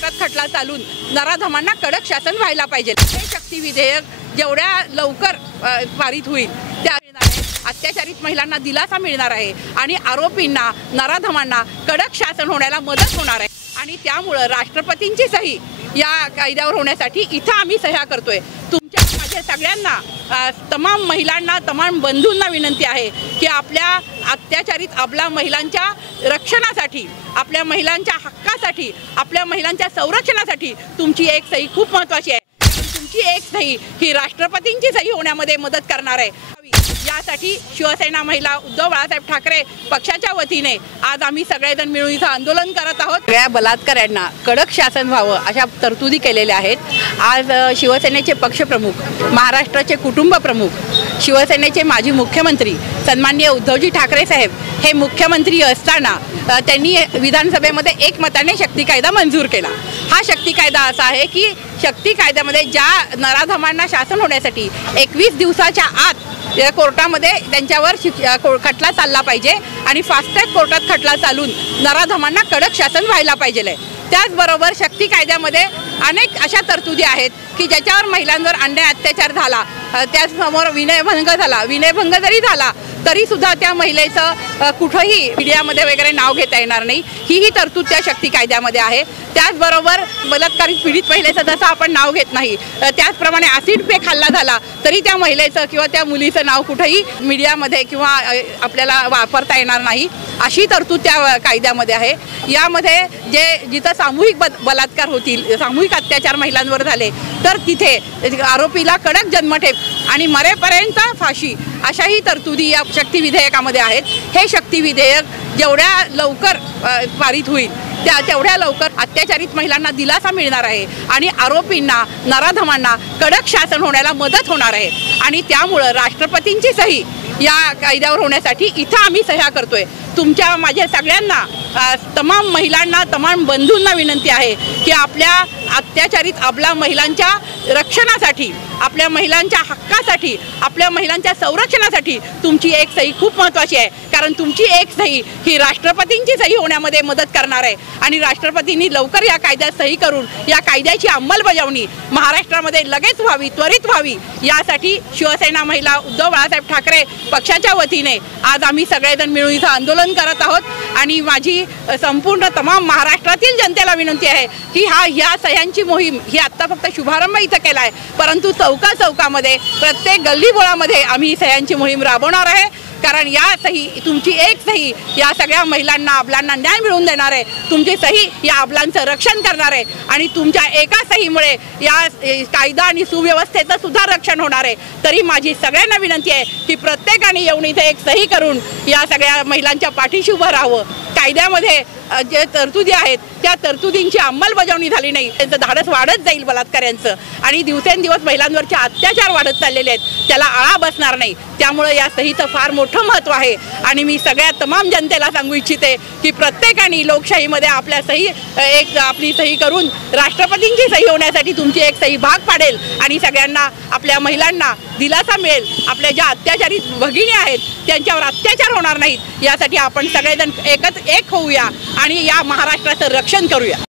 कोर्टात खटला चालून नराधमांना कडक शासन व्हायला पाहिजे। हे शक्ती विधेयक जेवढ्या लवकर पारित होईल त्या अत्याचारित महिलांना दिलासा मिळणार आहे आणि आरोपींना नराधमांना कडक शासन होण्याला मदत होणार आहे। आणि त्यामुळे राष्ट्रपतींची सही या कायद्यावर होण्यासाठी इथं आम्ही सह्या करतोय। तुमच्या माझ्या सगळ्यांना तमाम महिलांना तमाम बंधूंना विनंती आहे की आपल्या अत्याचारित अबला महिलांच्या रक्षणासाठी, आपल्या महिलांच्या हक्कासाठी, आपल्या महिलांच्या संरक्षणासाठी तुमची एक सही खूप महत्त्वाची आहे। तुमची एक सही ही राष्ट्रपतींची सही होण्यामध्ये मदत करणार आहे। यासाठी शिवसेना महिला उद्धव बाळासाहेब ठाकरे पक्षाच्या वतीने आज आम्ही सगळेजण मिळून इथं आंदोलन करत आहोत। सगळ्या बलात्काऱ्यांना कडक शासन व्हावं अशा तरतुदी केलेल्या आहेत। आज शिवसेनेचे पक्षप्रमुख, महाराष्ट्राचे कुटुंब प्रमुख, शिवसेनेचे माजी मुख्यमंत्री सन्माननीय उद्धवजी ठाकरे साहेब हे मुख्यमंत्री असताना त्यांनी विधानसभेमध्ये एकमताने शक्ती कायदा मंजूर केला। हा शक्ती कायदा असा आहे की शक्ती कायद्यामध्ये ज्या नराधमांना शासन होण्यासाठी 21 दिवसाच्या आत कोर्टामध्ये त्यांच्यावर खटला चालला पाहिजे आणि फास्ट ट्रॅक कोर्टात खटला चालून नराधमांना कडक शासन व्हायला पाहिजे। त्याचबरोबर शक्ती कायद्यामध्ये अनेक अशा तरतुदी आहेत की ज्याच्यावर महिलांवर अन्याय अत्याचार झाला, त्याचसमोर विनयभंग झाला, विनयभंग जरी झाला तरी सुद्धा त्या महिलेचं कुठंही मीडियामध्ये वगैरे नाव घेता येणार नाही, ही तरतूद त्या शक्ती कायद्यामध्ये आहे। त्याचबरोबर बलात्कारित पीडित महिलेचं जसं आपण नाव घेत नाही त्याचप्रमाणे ॲसिड पेक हल्ला झाला तरी त्या महिलेचं किंवा त्या मुलीचं नाव कुठंही मीडियामध्ये किंवा आपल्याला वापरता येणार नाही, अशी तरतूद त्या कायद्यामध्ये आहे। यामध्ये जिथं सामूहिक बलात्कार होतील, सामूहिक अत्याचार महिलांवर झाले तर तिथे आरोपीला कडक जन्मठेप आणि मरेपर्यंत फाशी अशाही तरतुदी या शक्ती विधेयकामध्ये आहेत। हे शक्ती विधेयक जेवढ्या लवकर पारित होईल तेवढ्या लवकर अत्याचारित महिलांना दिलासा मिळणार आहे आणि आरोपींना नराधमांना कडक शासन होण्याला मदत होणार आहे। आणि त्यामुळे राष्ट्रपतींची सही या कायद्यावर होण्यासाठी इथं आम्ही सह्या करतोय। तुमच्या माझ्या सगळ्यांना तमाम महिलांना तमाम बंधूंना विनंती आहे की आपल्या अत्याचारित अबला महिलांच्या रक्षणासाठी, आपल्या महिलांच्या हक्कासाठी, आपल्या महिलांच्या संरक्षणासाठी तुमची एक सही खूप महत्त्वाची आहे। कारण तुमची एक सही ही राष्ट्रपतींची सही होण्यामध्ये मदत करणार आहे आणि राष्ट्रपतींनी लवकर या कायद्यात सही करून या कायद्याची अंमलबजावणी महाराष्ट्रामध्ये लगेच व्हावी, त्वरित व्हावी, यासाठी शिवसेना महिला उद्धव बाळासाहेब ठाकरे पक्षाच्या वतीने आज आम्ही सगळेजण मिळून इथं आंदोलन करत आहोत। आणि माझी संपूर्ण तमाम महाराष्ट्रातील जनतेला विनंती आहे की ह्या सह्यांची मोहीम ही आत्ता फक्त शुभारंभ इथं केला आहे, परंतु चौकामध्ये प्रत्येक गल्लीबोळामध्ये आम्ही सह्यांची मोहीम राबवणार आहे। कारण या सही, तुमची एक सही या सगळ्या महिलांना अबलांना न्याय मिळवून देणार आहे। तुमची सही या अबलांचं रक्षण करणार आहे आणि तुमच्या एका सहीमुळे या कायदा आणि सुव्यवस्थेचं सुद्धा रक्षण होणार आहे। तरी माझी सगळ्यांना विनंती आहे की प्रत्येकाने येऊन इथे एक सही करून या सगळ्या महिलांच्या पाठीशी उभं राहावं। कायद्यामध्ये जे तरतुदी आहेत त्या तरतुदींची अंमलबजावणी झाली नाही, त्यांचं धाडस वाढत जाईल बलात्काऱ्यांचं आणि दिवसेंदिवस महिलांवरचे अत्याचार वाढत चाललेले आहेत, त्याला आळा बसणार नाही। त्यामुळे या सहीचं फार मोठं महत्त्व आहे आणि मी सगळ्या तमाम जनतेला सांगू इच्छिते की प्रत्येकाने लोकशाहीमध्ये आपल्या सही आपली सही करून राष्ट्रपतींची सही होण्यासाठी तुमची एक सही भाग पाडेल आणि सगळ्यांना, आपल्या महिलांना दिलासा मिळेल। आपल्या ज्या अत्याचारित भगिनी आहेत त्यांच्यावर अत्याचार होणार नाहीत यासाठी आपण सगळेजण एक होऊया आणि या महाराष्ट्राचं रक्षण करूया।